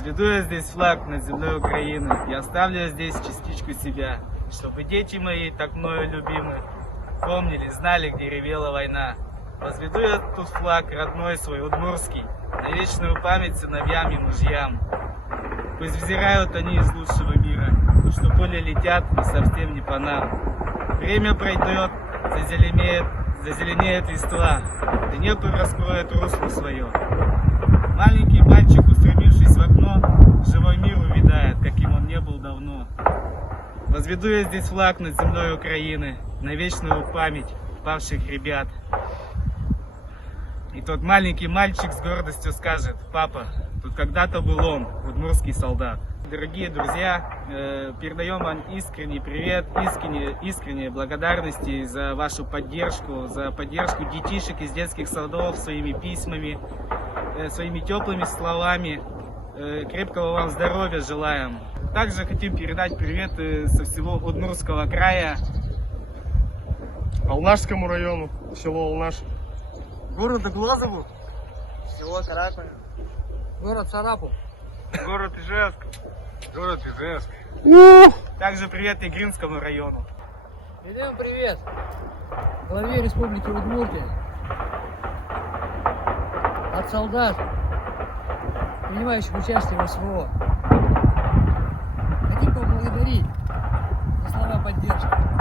Возведу я здесь флаг над землей Украины и оставлю я здесь частичку себя, чтобы дети мои, так мною любимы, помнили, знали, где ревела война. Возведу я тут флаг родной свой, удмурский, на вечную память сыновьям и мужьям. Пусть взирают они из лучшего мира, что поле летят и совсем не по нам. Время пройдет, зазеленеет листва, Днепр раскроет русло свое. Маленький мальчик, устремившись в окно, живой мир увидает, каким он не был давно. Возведу я здесь флаг над землей Украины, на вечную память павших ребят. И тот маленький мальчик с гордостью скажет: папа, тут когда-то был он, удмуртский солдат. Дорогие друзья, передаем вам искренний привет, искренние благодарности за вашу поддержку, за поддержку детишек из детских садов своими письмами, своими теплыми словами. Крепкого вам здоровья желаем. Также хотим передать привет со всего Удмуртского края. Алнашскому району, село Алнаш. Городу Глазову, село Каракуль, город Сарапу, Город Ижевск. Город Ижевск. Также привет Игринскому району. Передаем привет главе Республики Удмуртия от солдат, принимающих участие в СВО. Хотим поблагодарить за слова поддержки.